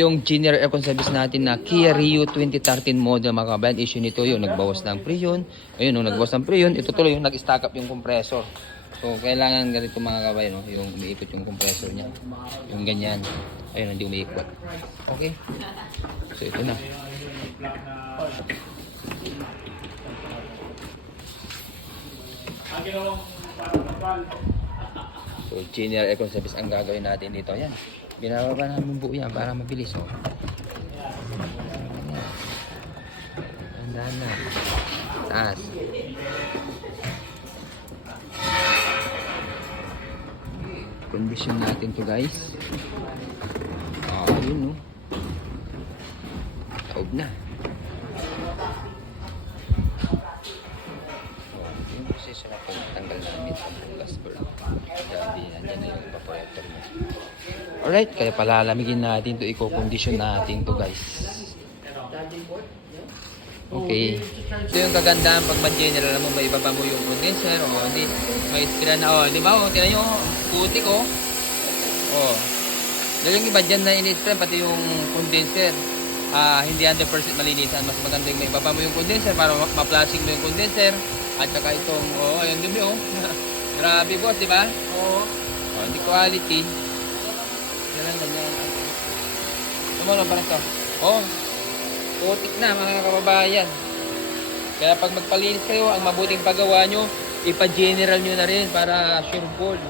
Yung general aircon service natin na Kia Rio 2013 model mga kabayan, issue nito yung nagbawas ng preyon. Ayun, nung nagbawas ng preyon, ito tuloy yung nag-stack up yung compressor. So, kailangan ganito mga kabayan, no? Yung umiikot yung compressor niya. Yung ganyan. Ayun, hindi umiikot. Okay. So, ito na. So, general aircon service ang gagawin natin dito. Yan. Binababa namin buo yan para mabilis. Oh. Andahan na. Taas. Condition natin to guys. Yun no. Taob na. Yung proseso na po tanggal namin ang gas burn. Grabe, nandyan na yung evaporator mo. Alright, kaya palalamigin natin to, i-condition natin to guys. Okay. So yung kagandahan pag mag-general mo, may ibaba mo yung condenser o hindi, may tira na, di ba? Tira nyo, putik dahil yung iba dyan na in-spray, pati yung condenser, hindi 100% malinisan. Mas maganda yung may ibaba mo yung condenser para ma-flashing mo yung condenser. At saka itong, ayun dumi grabe boss, di ba? Hindi quality. Ganyan. Tumulong pa rin to. Putik na mga kababayan. Kaya pag magpalinis kayo, ang mabuting paggawa nyo, ipa-general nyo na rin para sure gold.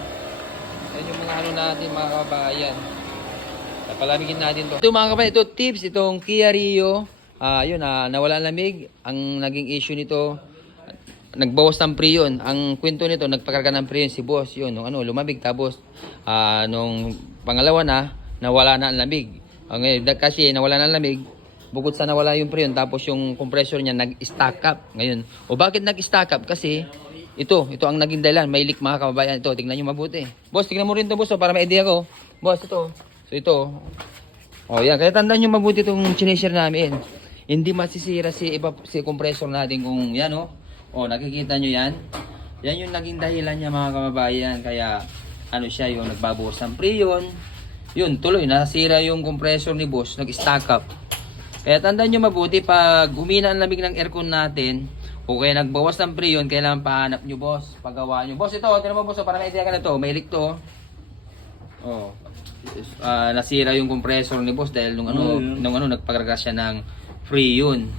Yan yung mga natin mga kababayan. Palamigin natin to. Ito mga kababayan, ito tips, itong Kia Rio. Nawala ang lamig. Ang naging issue nito, nagbawas ng preyon. Ang kwento nito, nagpakarga ng preyon si boss. Yun, lumamig. Tapos, nung pangalawa na, nawala na ang lamig. Kasi nawala na ang lamig, bukod sa nawala yung preyon, tapos yung compressor niya nag-stack up. Ngayon, bakit nag-stack up? Kasi, ito ang naging dahilan. May leak mga kababayan. Ito, tingnan nyo mabuti. Boss, tingnan mo rin ito, boss, para may idea ko. Boss, ito. So, ito. Yan. Kaya tandaan nyo mabuti itong sinishare namin. Hindi masisira si compressor natin kung yan, nakikita nyo yan. Yan yung naging dahilan niya mga kababayan. Kaya, siya yung nagbabawas ng preyon. Yun, tuloy, nasira yung compressor ni boss, nag-stack up. Kaya tandaan nyo mabuti, pag humina ang lamig ng aircon natin, o kaya nagbawas ng preyon, kailangan pahanap nyo boss, paggawa nyo. Boss, ito, tinan mo boss, para may idea ka na to, may leak to. Nasira yung compressor ni boss dahil nung nagpakarga siya ng preyon.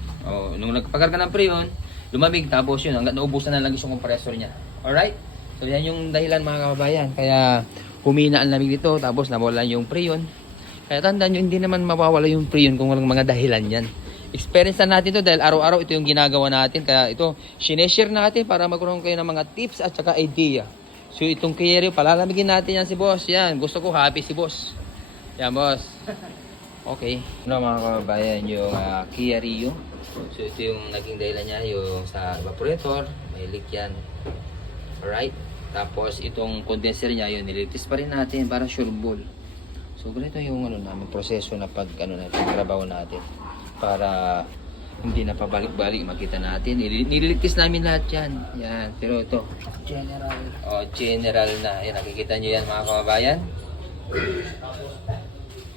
Nung nagpakarga ng preyon, lumamig, tapos yun, hanggang naubusan na lang yung compressor niya. Alright? So yan yung dahilan mga kababayan. Kaya humina ang lamig dito, tapos nawala yung preyon. Kaya tandaan nyo, hindi naman mawawala yung preyon kung walang mga dahilan yan. Experience na natin to dahil araw-araw ito yung ginagawa natin. Kaya ito, sineshare natin para magkaroon kayo ng mga tips at saka idea. So itong Kia Rio, palalamigin natin yan si boss. Yan, gusto ko happy si boss. Yan boss. Okay. Mga kababayan, yung Kia Rio. So ito yung naging dahilan niya, yung sa evaporator. May leak yan. Alright. Tapos itong condenser niya, yun, nilitis pa rin natin para sure ball. So ganito yung namin proseso na pagtrabaho natin para hindi na pabalik-balik makita natin. Nililigtis namin lahat yan. Yan. Pero ito general. General na. Yan, nakikita nyo yan mga kababayan.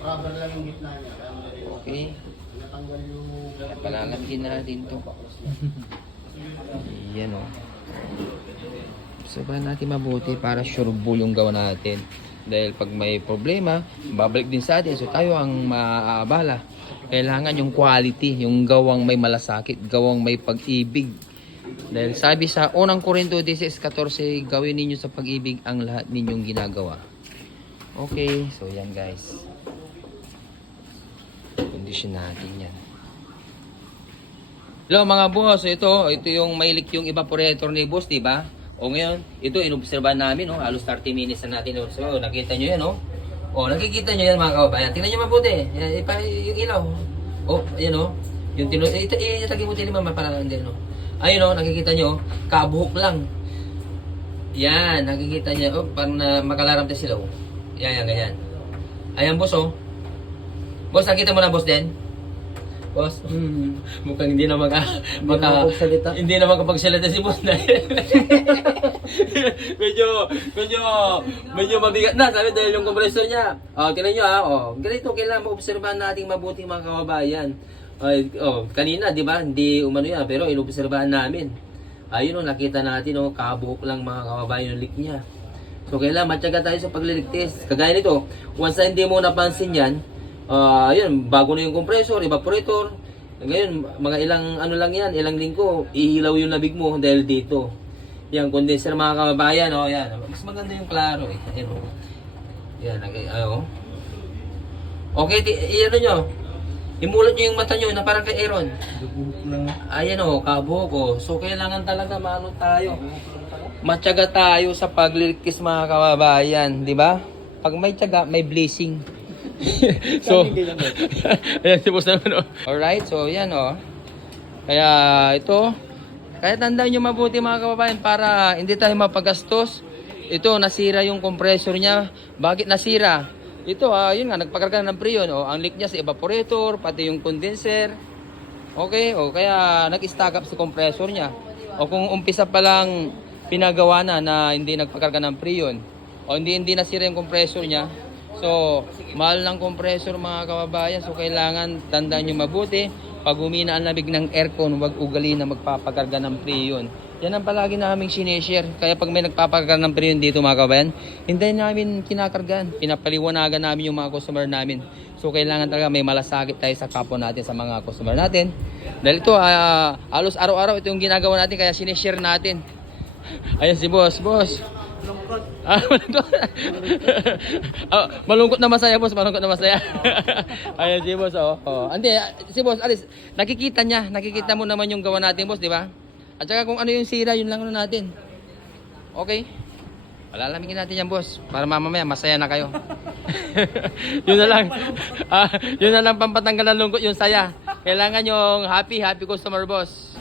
Rubber lang yung gitna niya. Okay. Natanggal yung Palalagyan natin to. Yan sabahan natin mabuti para sure bull yung gawa natin. Dahil pag may problema, babalik din sa atin. So tayo ang maaabala. Kailangan yung quality, yung gawang may malasakit, gawang may pag-ibig. Dahil sabi sa unang Korinto 16:14, gawin ninyo sa pag-ibig ang lahat ninyong ginagawa. Okay, so yan guys. Condition natin yan. Hello mga boss, ito yung may leak yung evaporator ni boss, diba? Ngayon, ito inobserbahan namin, halos 30 minutes na natin. So, nakita nyo yan, nakikita nyo yan mga kababayan. Tingnan nyo mabuti. Yan, yung ilaw. Ayan, yung itagin mo din mama para hindi, ayun, nakikita nyo, kabuhok lang. Yan, nakikita nyo, parang makalaram tayo sila, Yan, ganyan. Ayan, boss, Boss, nakita mo na, boss, din? Boss, mukhang hindi na makapagsalita. hindi na makapagsalita si boss dahil medyo mabigat na sabi dahil yung compressor niya. Tingnan niyo ganito kailangan maobserbahan nating mabuti mga kababayan. Kanina 'di ba? Hindi umano yan pero inobserbahan namin. Ayun nakita natin kabuhok lang mga kababayan yung leak niya. So kailangan matyaga tayo sa pagliligtas. Kagaya nito, once na hindi mo napansin yan, ayun, bago na yung compressor, evaporator. Ngayon, mga ilang lang yan, ilang linggo, ihilaw yung labig mo dahil dito. Yan, condenser mga kababayan, yan. Mas maganda yung klaro eh. Ayan, yan, okay, ano nyo, imulot nyo yung mata nyo na parang kay Aaron. Ayan kabuhok So, kailangan talaga tayo. Matyaga tayo sa pagliligtas mga kababayan, di ba? Pag may tiyaga, may blessing. So, ayan si boss naman Alright, so yan Kaya ito, kaya tandaan nyo mabuti mga kababayan para hindi tayo mapagastos. Ito, nasira yung compressor niya. Bakit nasira? Ito, yun nga, nagpakarga ng preyon. Ang leak niya sa evaporator, pati yung condenser. Okay, kaya nag-stack up sa compressor niya. O kung umpisa pa lang pinagawa na hindi nagpakarga ng preyon. O hindi nasira yung compressor niya. So, mahal ng compressor mga kababayan. So, kailangan tandaan nyo mabuti. Pag humina ang lamig ng aircon, huwag ugali na magpapakarga ng preyon. Yan ang palagi naming sinishare. Kaya pag may nagpapakarga ng preyon dito mga kababayan, hindi namin kinakargan. Pinapaliwanagan namin yung mga customer namin. So, kailangan talaga may malasakit tayo sa kapwa natin, sa mga customer natin. Dahil ito, halos araw-araw ito yung ginagawa natin, kaya sinishare natin. Ayan si boss. Lungkot. Malungkot na masaya, boss. Malungkot na masaya. Ayan si boss, Hindi, si boss, alis. Nakikita mo naman yung gawa natin, boss, di ba? At saka kung ano yung sira, yun lang natin. Okay? Palalamigin natin yan, boss. Para mamaya, masaya na kayo. Yun na lang. Yun na lang pampatanggal ng lungkot, yung saya. Kailangan yung happy customer, boss.